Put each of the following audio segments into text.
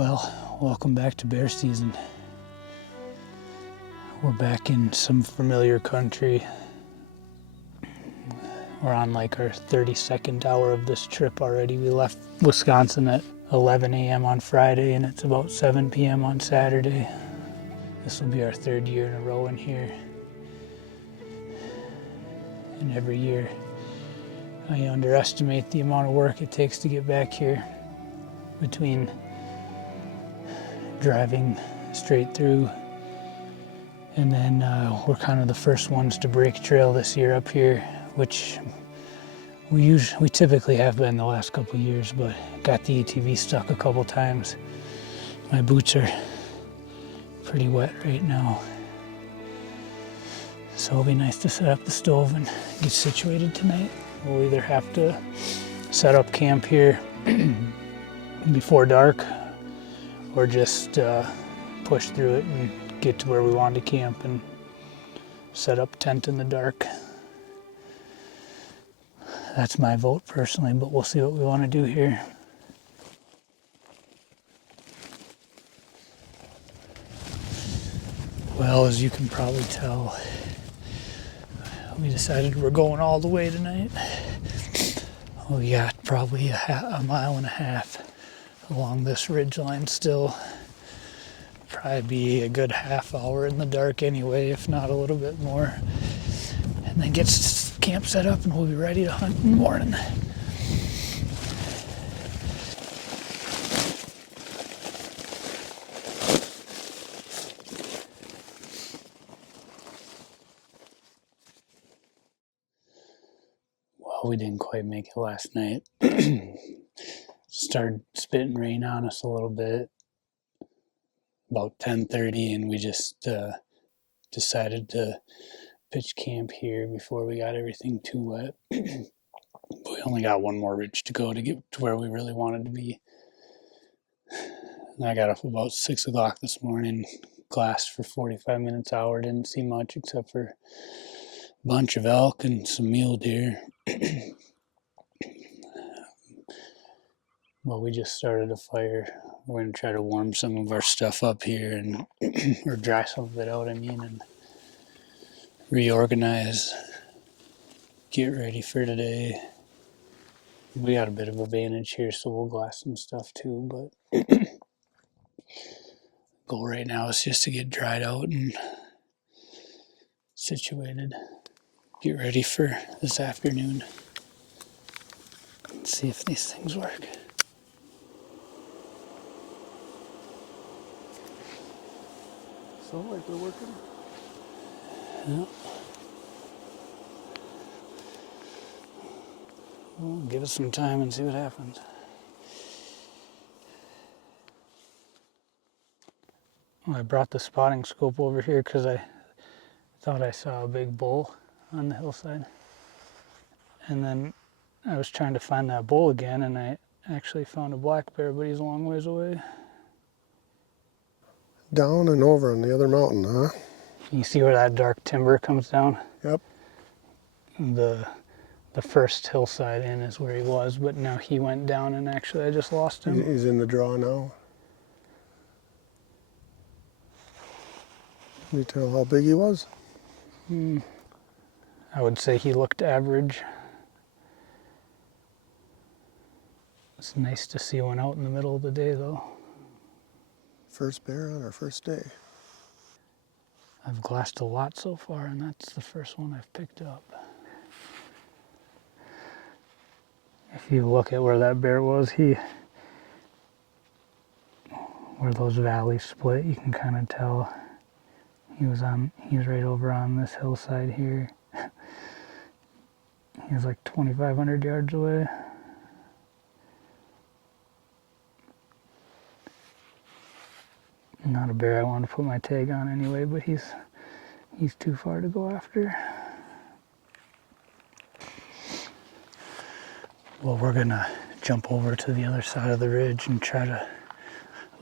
Well, welcome back to bear season. We're back in some familiar country. We're on like our 32nd hour of this trip already. We left Wisconsin at 11 a.m. on Friday and it's about 7 p.m. on Saturday. This will be our third year in a row in here. And every year I underestimate the amount of work it takes to get back here, between driving straight through, and then we're kind of the first ones to break trail this year up here, which we typically have been the last couple of years, but got the ATV stuck a couple times. My boots are pretty wet right now, so it'll be nice to set up the stove and get situated tonight. We'll either have to set up camp here before dark, or just push through it and get to where we want to camp and set up tent in the dark. That's my vote personally, but we'll see what we want to do here. Well, as you can probably tell, we decided we're going all the way tonight. We got probably a mile and a half along this ridge line still. Probably be a good half hour in the dark anyway, if not a little bit more. And then get camp set up and we'll be ready to hunt in the morning. Well, we didn't quite make it last night. Started spitting rain on us a little bit about 10:30, and we just decided to pitch camp here before we got everything too wet. We only got one more ridge to go to get to where we really wanted to be. And I got up about 6 o'clock this morning, glassed for 45 minutes, hour, didn't see much except for a bunch of elk and some mule deer. Well, we just started a fire. We're going to try to warm some of our stuff up here, and or dry some of it out, and reorganize, get ready for today. We got a bit of advantage here, so we'll glass some stuff too, but goal right now is just to get dried out and situated. Get ready for this afternoon. Let's see if these things work. Sound like they're working? Yeah. Well, give us some time and see what happens. Well, I brought the spotting scope over here because I thought I saw a big bull on the hillside. And then I was trying to find that bull again, and I actually found a black bear, but he's a long ways away. Down and over on the other mountain, huh? You see where that dark timber comes down? Yep. The first hillside in is where he was, but now he went down, and actually I just lost him. He's in the draw now. Can you tell how big he was? I would say he looked average. It's nice to see one out in the middle of the day, though. First bear on our first day. I've glassed a lot so far, and that's the first one I've picked up. If you look at where that bear was, where those valleys split, you can kind of tell he was right over on this hillside here. He was like 2,500 yards away. Not a bear I want to put my tag on anyway, but he's too far to go after. Well, we're gonna jump over to the other side of the ridge and try to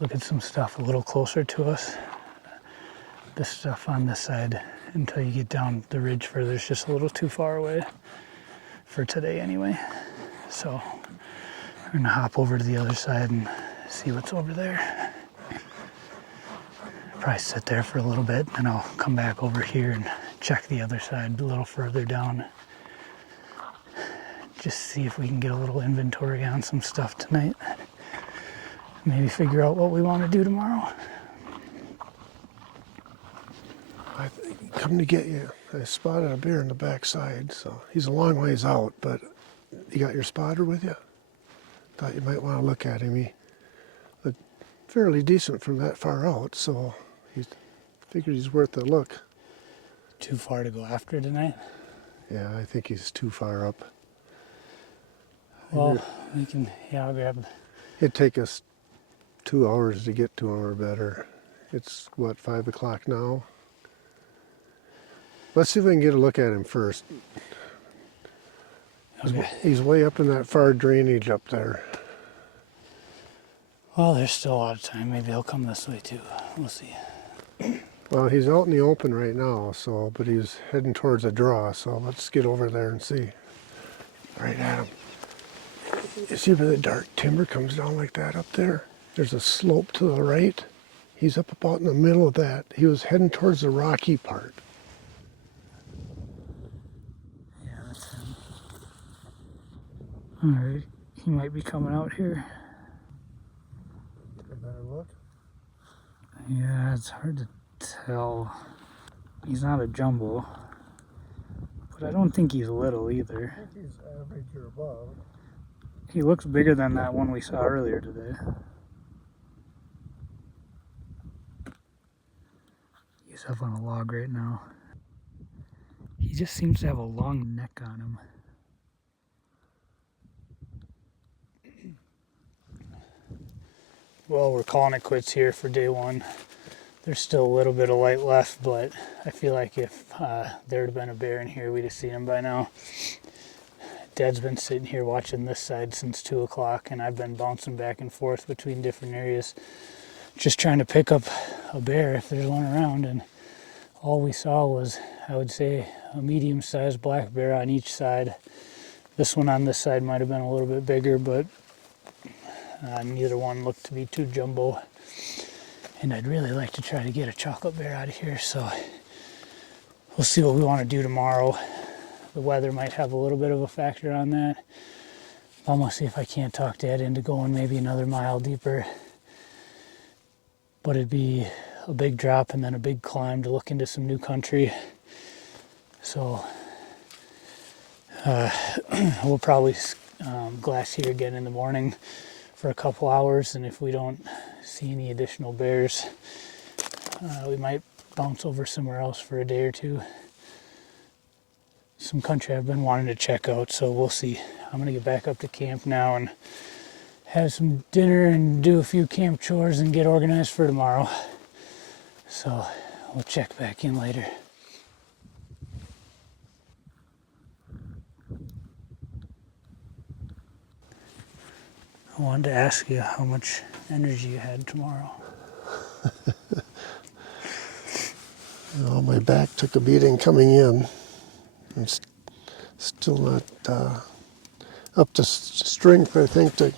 look at some stuff a little closer to us. This stuff on this side, until you get down the ridge further, is just a little too far away for today anyway. So we're gonna hop over to the other side and see what's over there. probably sit there for a little bit, and I'll come back over here and check the other side a little further down. Just see if we can get a little inventory on some stuff tonight. Maybe figure out what we want to do tomorrow. I come to get you. I spotted a bear in the backside, so he's a long ways out, but you got your spotter with you? Thought you might want to look at him. He looked fairly decent from that far out, so he figured he's worth a look. Too far to go after tonight? Yeah, I think he's too far up. Well, we can, yeah, I'll grab. It'd take us 2 hours to get to him or better. It's what, 5 o'clock now? Let's see if we can get a look at him first. Okay. He's way up in that far drainage up there. Well, there's still a lot of time. Maybe he'll come this way too. We'll see. Well, he's out in the open right now, so, but he's heading towards a draw, so let's get over there and see. Right at him. You see where the dark timber comes down like that up there? There's a slope to the right. He's up about in the middle of that. He was heading towards the rocky part. Yeah, that's him. Alright, he might be coming out here. Take a better look. Yeah, it's hard to tell. He's not a jumbo, but I don't think he's little either. I think he's average or above. He looks bigger than that one we saw earlier today. He's up on a log right now. He just seems to have a long neck on him. Well, we're calling it quits here for day one. There's still a little bit of light left, but I feel like if there had been a bear in here, we'd have seen him by now. Dad's been sitting here watching this side since 2 o'clock, and I've been bouncing back and forth between different areas, just trying to pick up a bear if there's one around. And all we saw was, I would say, a medium-sized black bear on each side. This one on this side might have been a little bit bigger, but neither one looked to be too jumbo. And I'd really like to try to get a chocolate bear out of here, so we'll see what we want to do tomorrow. The weather might have a little bit of a factor on that. I'm gonna see if I can't talk Dad into going maybe another mile deeper. But it'd be a big drop and then a big climb to look into some new country. So we'll probably glass here again in the morning for a couple hours, and if we don't see any additional bears, we might bounce over somewhere else for a day or two. Some country I've been wanting to check out, so we'll see. I'm gonna get back up to camp now and have some dinner and do a few camp chores and get organized for tomorrow. So we'll check back in later. I wanted to ask you how much energy you had tomorrow. Well, my back took a beating coming in. It's still not up to strength, I think, to...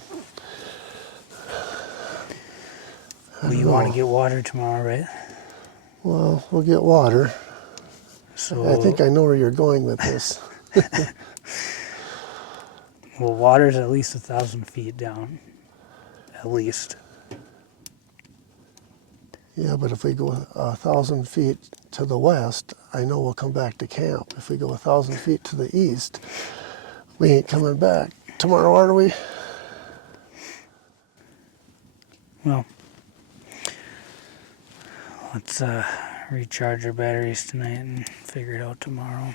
Well, you want to get water tomorrow, right? Well, we'll get water. So I think I know where you're going with this. well, water's at least 1,000 feet down, at least. Yeah, but if we go 1,000 feet to the west, I know we'll come back to camp. If we go 1,000 feet to the east, we ain't coming back tomorrow, are we? Well, let's recharge our batteries tonight and figure it out tomorrow.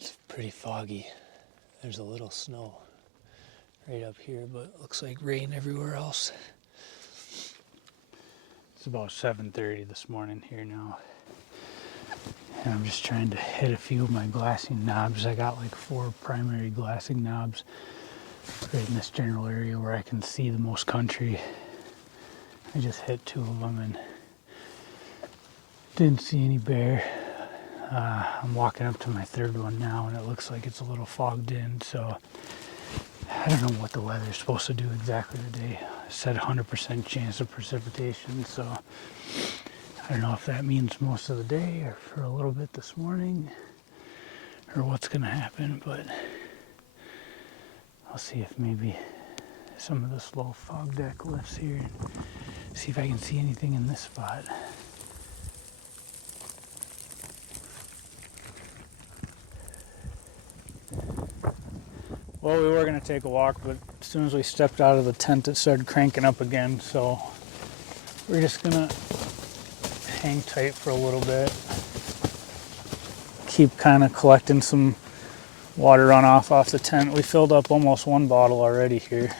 It's pretty foggy. There's a little snow right up here, but it looks like rain everywhere else. It's about 7:30 this morning here now. And I'm just trying to hit a few of my glassing knobs. I got like 4 primary glassing knobs right in this general area where I can see the most country. I just hit 2 of them and didn't see any bear. I'm walking up to my 3rd one now and it looks like it's a little fogged in, so I don't know what the weather's supposed to do exactly today. It said 100% chance of precipitation, so I don't know if that means most of the day or for a little bit this morning or what's going to happen, but I'll see if maybe some of this low fog deck lifts here and see if I can see anything in this spot. Well, we were going to take a walk, but as soon as we stepped out of the tent, it started cranking up again, so we're just going to hang tight for a little bit. Keep kind of collecting some water runoff off the tent. We filled up almost 1 bottle already here.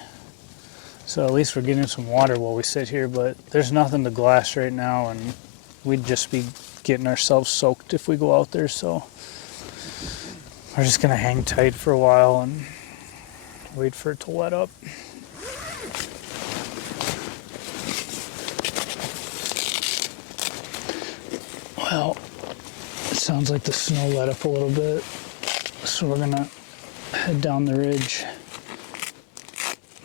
So at least we're getting some water while we sit here, but there's nothing to glass right now and we'd just be getting ourselves soaked if we go out there, so we're just gonna hang tight for a while and wait for it to let up. Well, it sounds like the snow let up a little bit, so we're gonna head down the ridge,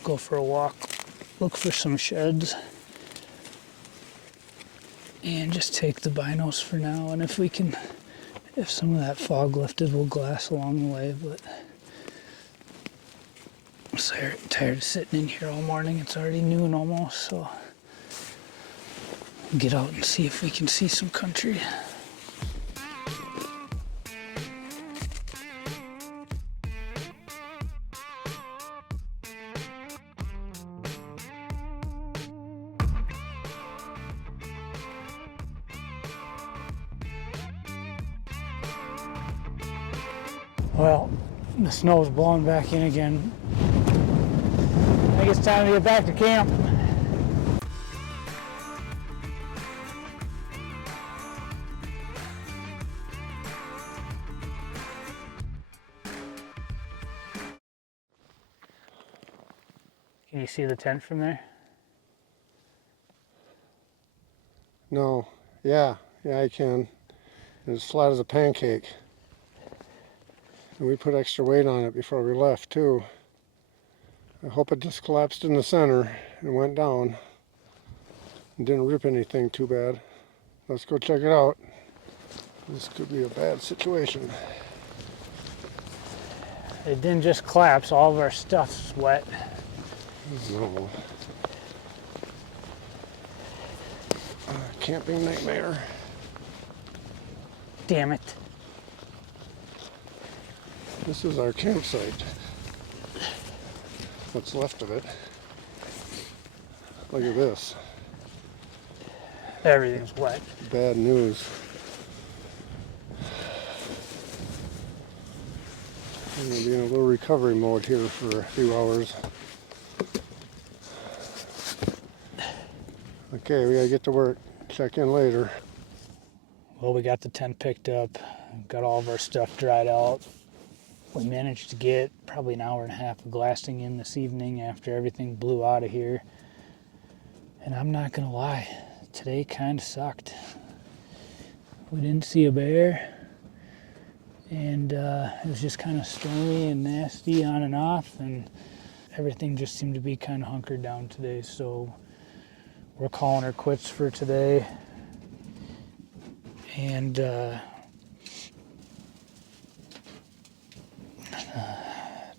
go for a walk, look for some sheds, and just take the binos for now. And if some of that fog lifted, we'll glass along the way. But I'm tired of sitting in here all morning. It's already noon almost, so get out and see if we can see some country. Well, the snow's blowing back in again. I think it's time to get back to camp. Can you see the tent from there? No, yeah, I can. It's flat as a pancake. And we put extra weight on it before we left too. I hope it just collapsed in the center and went down. And didn't rip anything too bad. Let's go check it out. This could be a bad situation. It didn't just collapse, all of our stuff's wet. No. Camping nightmare. Damn it. This is our campsite. What's left of it. Look at this. Everything's wet. Bad news. I'm going to be in a little recovery mode here for a few hours. Okay, we got to get to work. Check in later. Well, we got the tent picked up, got all of our stuff dried out. We managed to get probably an hour and a half of glassing in this evening after everything blew out of here. And I'm not gonna lie, today kind of sucked. We didn't see a bear, and it was just kind of stormy and nasty on and off, and everything just seemed to be kind of hunkered down today. So we're calling her quits for today. And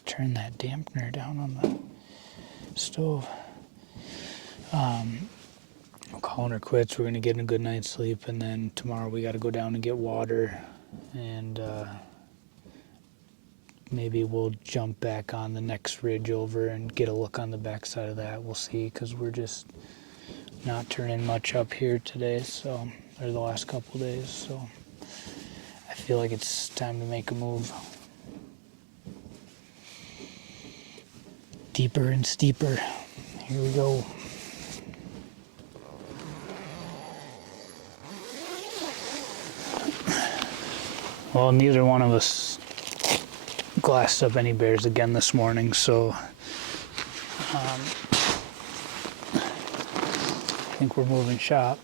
turn that dampener down on the stove. I'm calling her quits. We're gonna get a good night's sleep, and then tomorrow we got to go down and get water, and maybe we'll jump back on the next ridge over and get a look on the backside of that. We'll see, because we're just not turning much up here today, so, or the last couple days, so I feel like it's time to make a move. deeper and steeper. Here we go. Well, neither one of us glassed up any bears again this morning, so I think we're moving shop.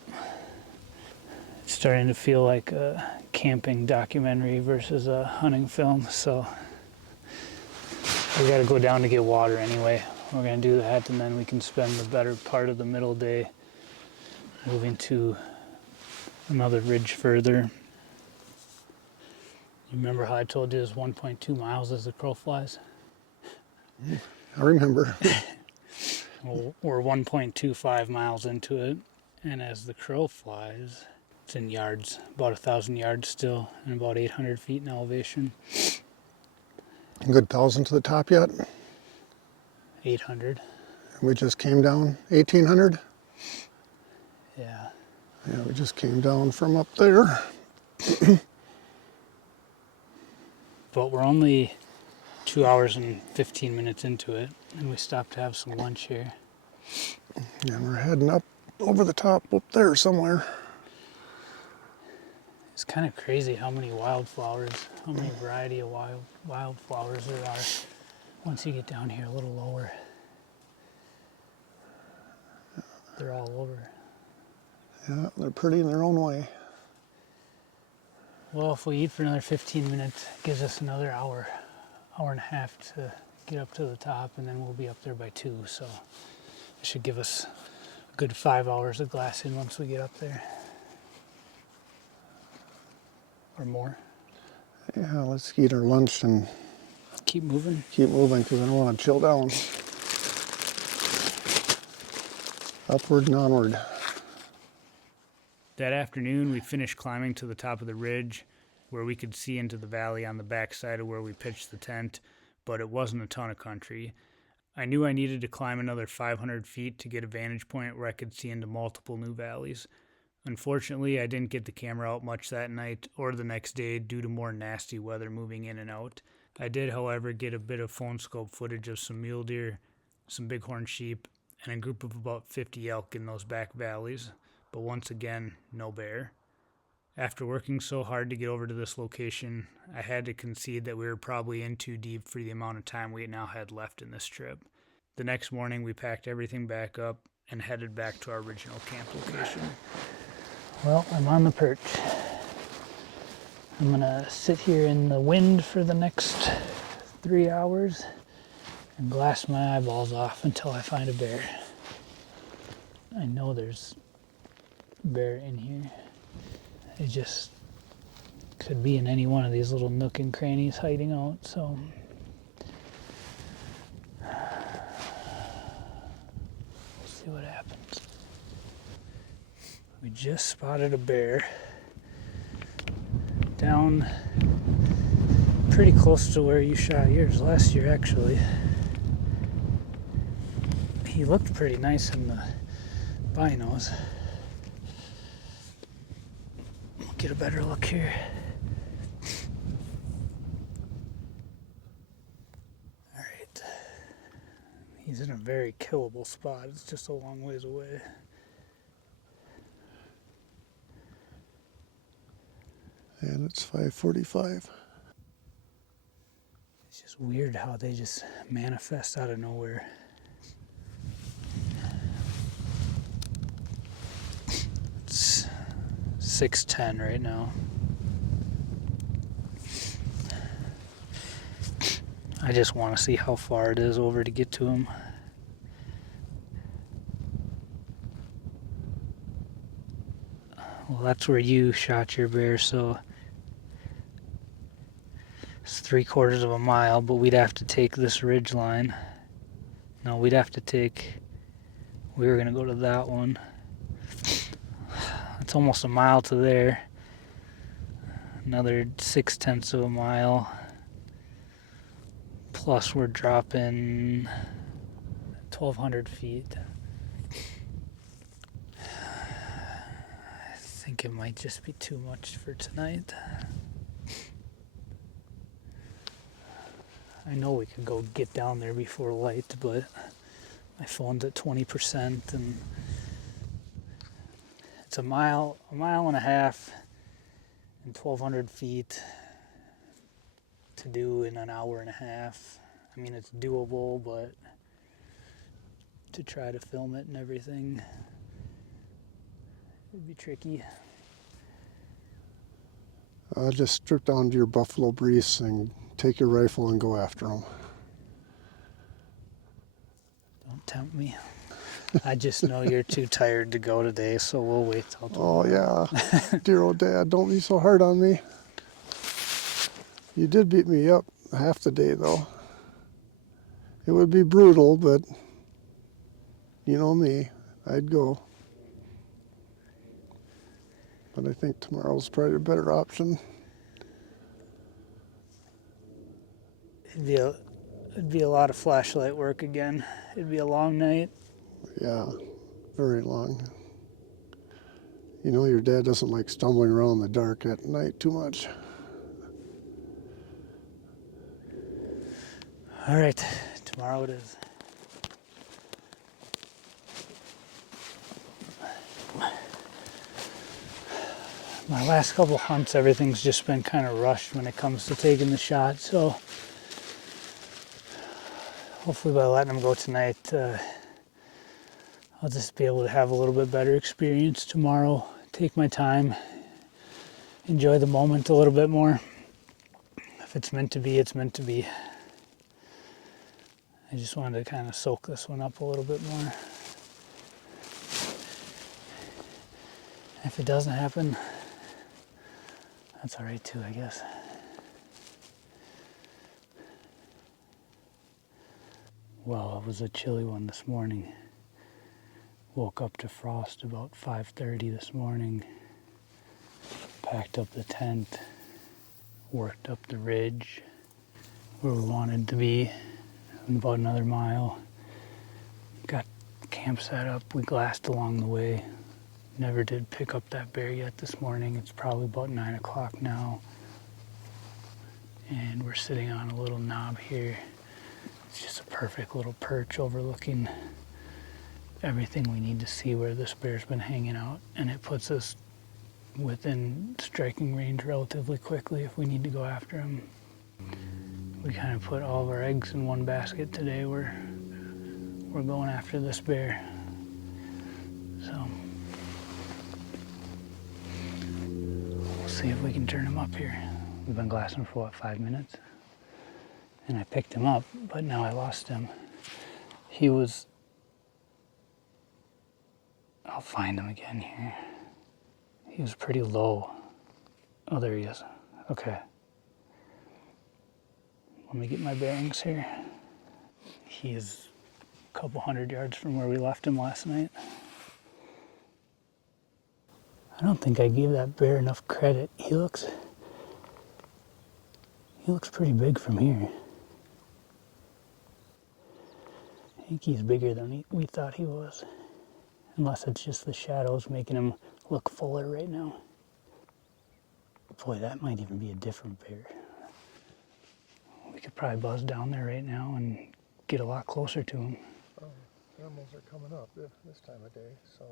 It's starting to feel like a camping documentary versus a hunting film, so we gotta go down to get water anyway. We're gonna do that, and then we can spend the better part of the middle day moving to another ridge further. You remember how I told you it's 1.2 miles as the crow flies? I remember. Well, we're 1.25 miles into it, and as the crow flies, it's in yards, about 1,000 yards still, and about 800 feet in elevation. A good 1,000 to the top yet? 800. We just came down 1,800? Yeah. Yeah, we just came down from up there. But we're only 2 hours and 15 minutes into it, and we stopped to have some lunch here. And we're heading up over the top up there somewhere. It's kind of crazy how many wildflowers, how many variety of wildflowers there are once you get down here a little lower. They're all over. Yeah, they're pretty in their own way. Well, if we eat for another 15 minutes, it gives us another hour and a half to get up to the top, and then we'll be up there by 2, so it should give us a good 5 hours of glassing once we get up there. Or more. Yeah, let's eat our lunch and Keep moving. keep moving because I don't want to chill down. Upward and onward. That afternoon, we finished climbing to the top of the ridge where we could see into the valley on the backside of where we pitched the tent, but it wasn't a ton of country. I knew I needed to climb another 500 feet to get a vantage point where I could see into multiple new valleys. Unfortunately, I didn't get the camera out much that night or the next day due to more nasty weather moving in and out. I did, however, get a bit of phone scope footage of some mule deer, some bighorn sheep, and a group of about 50 elk in those back valleys, but once again, no bear. After working so hard to get over to this location, I had to concede that we were probably in too deep for the amount of time we now had left in this trip. The next morning, we packed everything back up and headed back to our original camp location. Well, I'm on the perch. I'm gonna sit here in the wind for the next 3 hours and glass my eyeballs off until I find a bear. I know there's a bear in here. It just could be in any one of these little nook and crannies hiding out, so we'll see what happens. We just spotted a bear down pretty close to where you shot yours last year, actually. He looked pretty nice in the binos. We'll get a better look here. Alright. He's in a very killable spot. It's just a long ways away. And it's 5:45. It's just weird how they just manifest out of nowhere. It's 6:10 right now. I just want to see how far it is over to get to him. Well, that's where you shot your bear, so it's 3/4 of a mile, but we'd have to take this ridge line. No, we were gonna go to that one. It's almost a mile to there. Another 6/10 of a mile. Plus we're dropping 1,200 feet. I think it might just be too much for tonight. I know we could go get down there before light, but my phone's at 20% and it's a mile and a half and 1,200 feet to do in an hour and a half. I mean, it's doable, but to try to film it and everything, it'd be tricky. Just strip down to your buffalo breeze and take your rifle and go after them. Don't tempt me. I just know you're too tired to go today, so we'll wait till tomorrow. Oh yeah, dear old dad, don't be so hard on me. You did beat me up half the day though. It would be brutal, but you know me, I'd go. But I think tomorrow's probably a better option. It'd be a lot of flashlight work again. It'd be a long night. Yeah, very long. You know your dad doesn't like stumbling around in the dark at night too much. All right, tomorrow it is. My last couple hunts, everything's just been kind of rushed when it comes to taking the shot, so hopefully by letting them go tonight, I'll just be able to have a little bit better experience tomorrow, take my time, enjoy the moment a little bit more. If it's meant to be, it's meant to be. I just wanted to kind of soak this one up a little bit more. If it doesn't happen, that's all right too, I guess. Well, it was a chilly one this morning. Woke up to frost about 5:30 this morning. Packed up the tent, worked up the ridge where we wanted to be, in about another mile. Got camp set up, we glassed along the way. Never did pick up that bear yet this morning. It's probably about 9 o'clock now. And we're sitting on a little knob here. It's just a perfect little perch overlooking everything we need to see where this bear's been hanging out. And it puts us within striking range relatively quickly if we need to go after him. We kind of put all of our eggs in one basket today. We're going after this bear. So we'll see if we can turn him up here. We've been glassing for what, 5 minutes? And I picked him up, but now I lost him. He was, I'll find him again here. He was pretty low. Oh, there he is. Okay. Let me get my bearings here. He is a couple 100 yards from where we left him last night. I don't think I gave that bear enough credit. He looks pretty big from here. I think he's bigger than we thought he was. Unless it's just the shadows making him look fuller right now. Boy, that might even be a different bear. We could probably buzz down there right now and get a lot closer to him. Oh, animals are coming up this time of day, so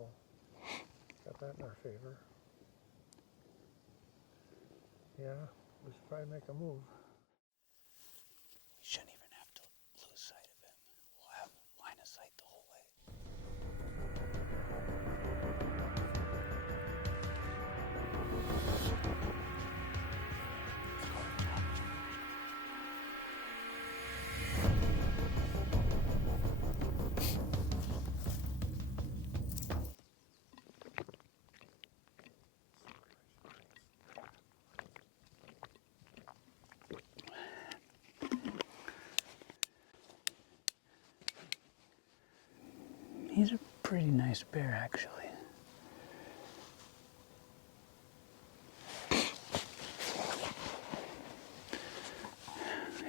got that in our favor. Yeah, we should probably make a move. We shouldn't even have to lose sight of him. We'll have line of sight the whole way. He's a pretty nice bear, actually.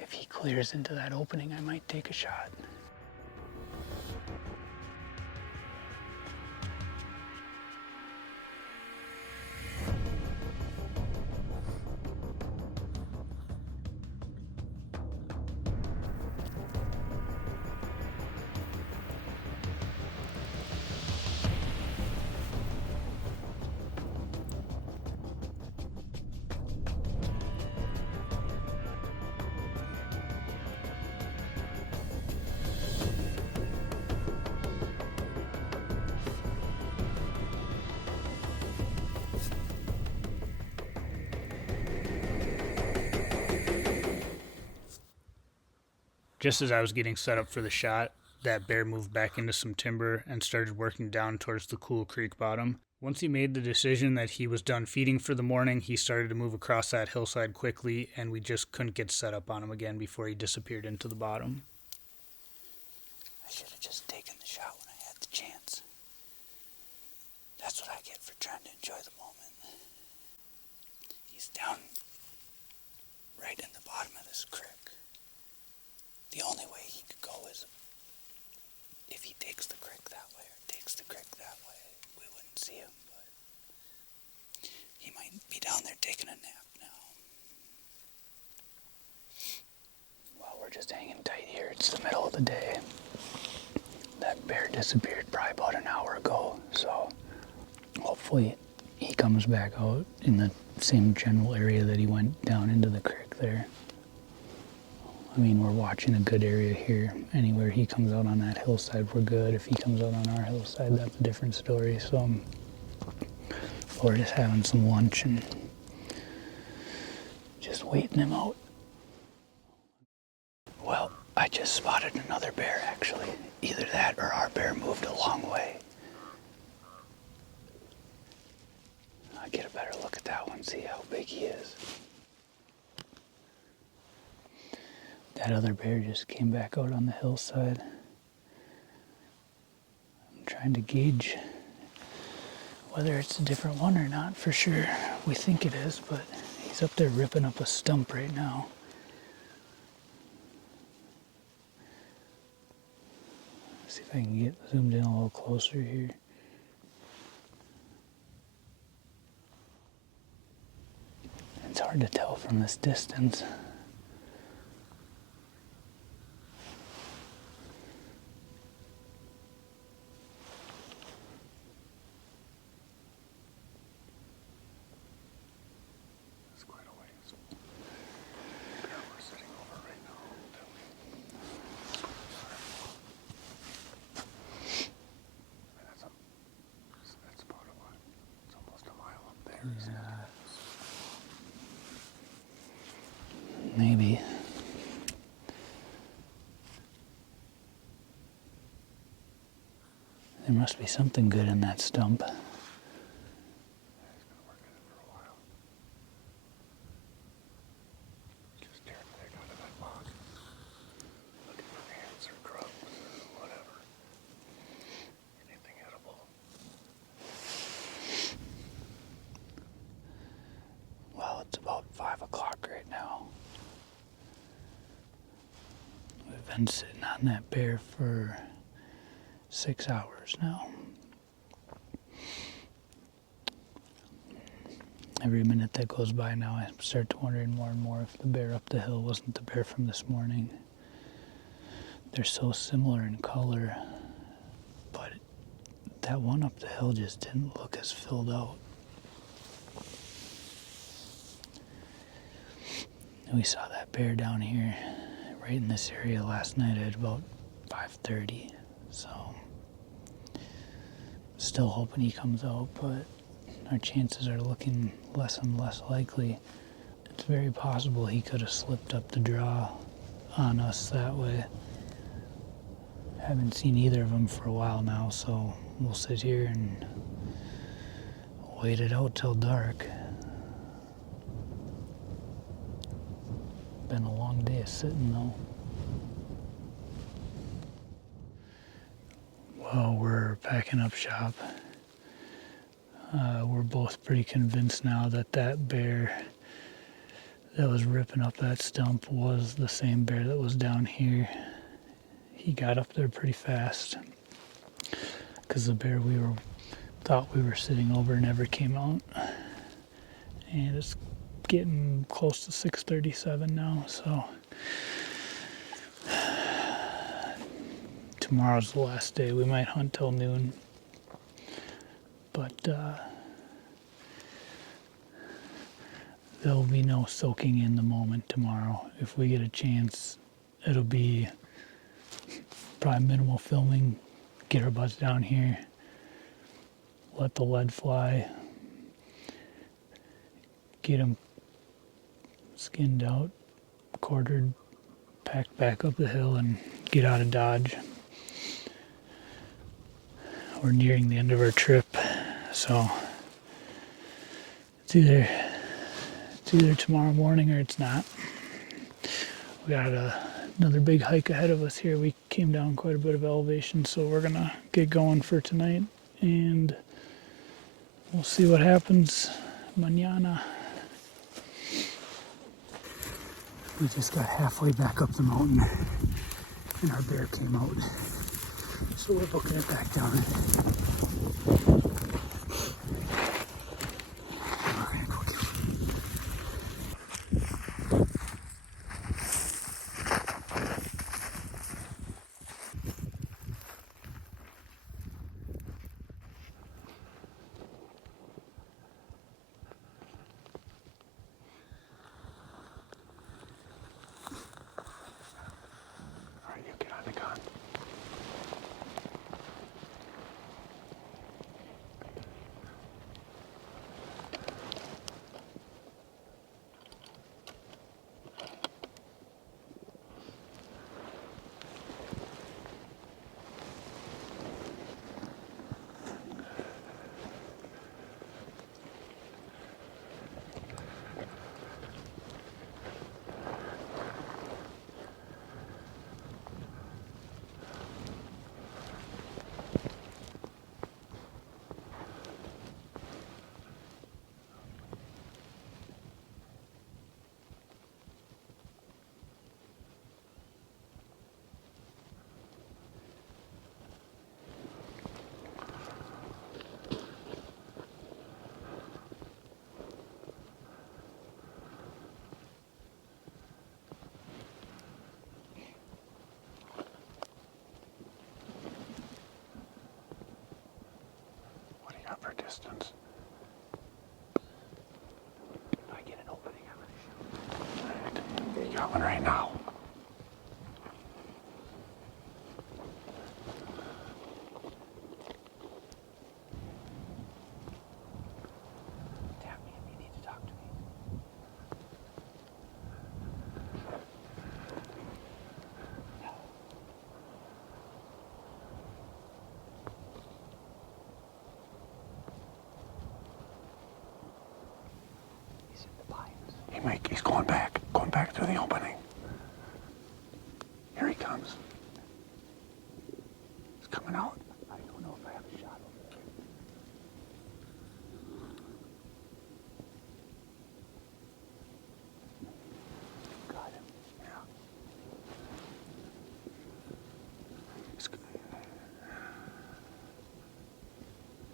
If he clears into that opening, I might take a shot. Just as I was getting set up for the shot, that bear moved back into some timber and started working down towards the cool creek bottom. Once he made the decision that he was done feeding for the morning, he started to move across that hillside quickly, and we just couldn't get set up on him again before he disappeared into the bottom. I should have just taken the shot when I had the chance. That's what I get for trying to enjoy the moment. He's down right in the bottom of this creek. The only way he could go is if he takes the creek that way or takes the creek that way. We wouldn't see him, but he might be down there taking a nap now. Well, we're just hanging tight here. It's the middle of the day. That bear disappeared probably about an hour ago, so hopefully he comes back out in the same general area that he went down into the creek there. I mean, we're watching a good area here. Anywhere he comes out on that hillside, we're good. If he comes out on our hillside, that's a different story. So we're just having some lunch and just waiting him out. Well, I just spotted another bear, actually. Either that or our bear moved a long way. I'll get a better look at that one, see how big he is. That other bear just came back out on the hillside. I'm trying to gauge whether it's a different one or not for sure. We think it is, but he's up there ripping up a stump right now. Let's see if I can get zoomed in a little closer here. It's hard to tell from this distance. Maybe. There must be something good in that stump. Well, it's about 5 o'clock right now. We've been sitting on that bear for 6 hours now. Every minute that goes by now, I start to wondering more and more if the bear up the hill wasn't the bear from this morning. They're so similar in color, but that one up the hill just didn't look as filled out. And we saw that bear down here, right in this area last night at about 5:30. So, still hoping he comes out, but our chances are looking less and less likely. It's very possible he could have slipped up the draw on us that way. Haven't seen either of them for a while now, so we'll sit here and wait it out till dark. Been a long day of sitting though. Well, we're packing up shop. We're both pretty convinced now that that bear that was ripping up that stump was the same bear that was down here. He got up there pretty fast because the bear thought we were sitting over never came out. And it's getting close to 6:37 now, so tomorrow's the last day. We might hunt till noon, but there'll be no soaking in the moment tomorrow. If we get a chance, it'll be probably minimal filming, get our butts down here, let the lead fly, get them skinned out, quartered, pack back up the hill and get out of Dodge. We're nearing the end of our trip, so it's either tomorrow morning or it's not. We got another big hike ahead of us here. We came down quite a bit of elevation, so we're gonna get going for tonight, and we'll see what happens mañana. We just got halfway back up the mountain, and our bear came out, so we're booking it back down. We're gonna go kill it. All right, you get on the gun. What do you got for distance? If I get an opening, I'm gonna shoot. Right. You got one right now. Tap me if you need to talk to me. He's in the pines. He's going back through the opening. Here he comes. He's coming out. I don't know if I have a shot over there. Got him. Yeah.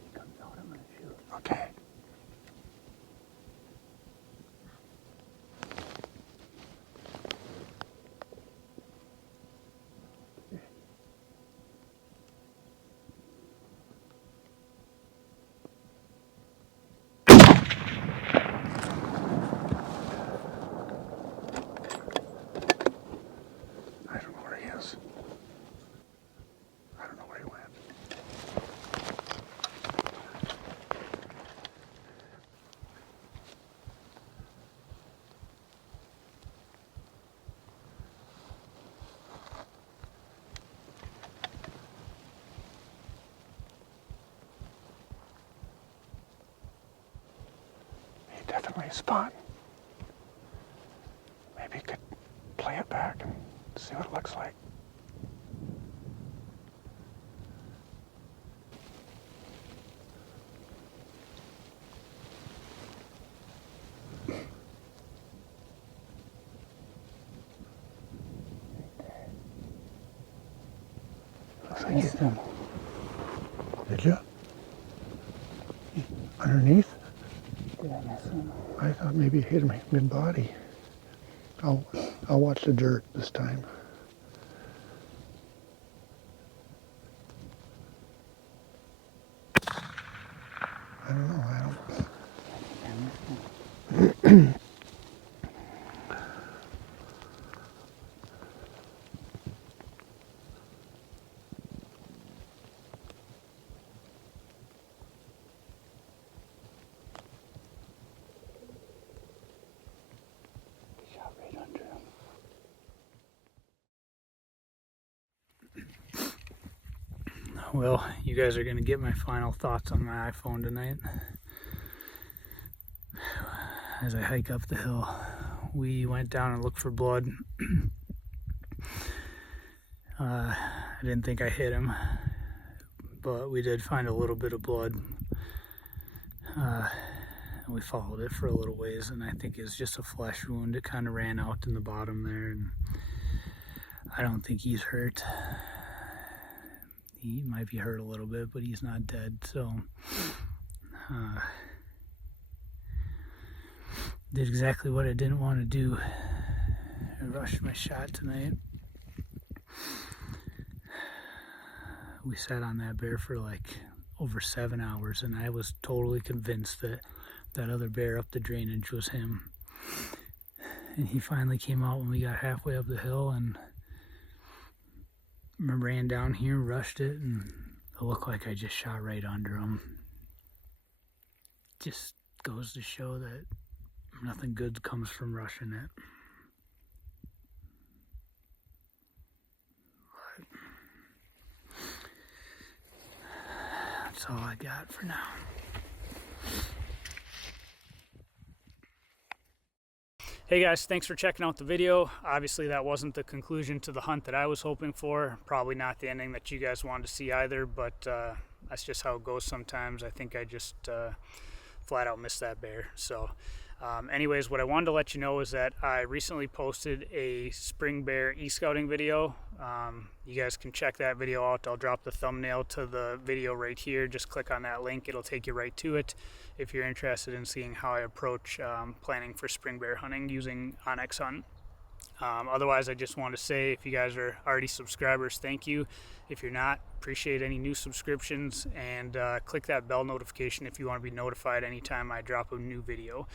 He comes out, I'm gonna shoot. Okay. I don't know where he is. I don't know where he went. He definitely spun. Maybe you could play it back and see what it looks like. Looks like Missed him. Did you? Underneath? Did I miss him? I thought maybe it hit him mid-body. I'll watch the dirt this time. I don't know. Shot right under him. Well, you guys are gonna get my final thoughts on my iPhone tonight. As I hike up the hill, we went down and looked for blood. I didn't think I hit him, but we did find a little bit of blood. And we followed it for a little ways, and I think it's just a flesh wound. It kind of ran out in the bottom there, and I don't think he's hurt. He might be hurt a little bit, but he's not dead, so did exactly what I didn't want to do. I rushed my shot tonight. We sat on that bear for like over 7 hours, and I was totally convinced that that other bear up the drainage was him. And he finally came out when we got halfway up the hill, and I ran down here, rushed it, and it looked like I just shot right under him. Just goes to show that nothing good comes from rushing it. But that's all I got for now. Hey guys, thanks for checking out the video. Obviously that wasn't the conclusion to the hunt that I was hoping for. Probably not the ending that you guys wanted to see either, but that's just how it goes sometimes. I think I just flat out missed that bear. So anyways, what I wanted to let you know is that I recently posted a spring bear e-scouting video. You guys can check that video out. I'll drop the thumbnail to the video right here. Just click on that link. It'll take you right to it if you're interested in seeing how I approach planning for spring bear hunting using Onyx Hunt. Otherwise, I just want to say, if you guys are already subscribers, thank you. If you're not, appreciate any new subscriptions, and click that bell notification if you want to be notified anytime I drop a new video.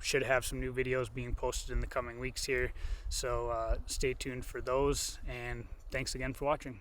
Should have some new videos being posted in the coming weeks here, so stay tuned for those, and thanks again for watching.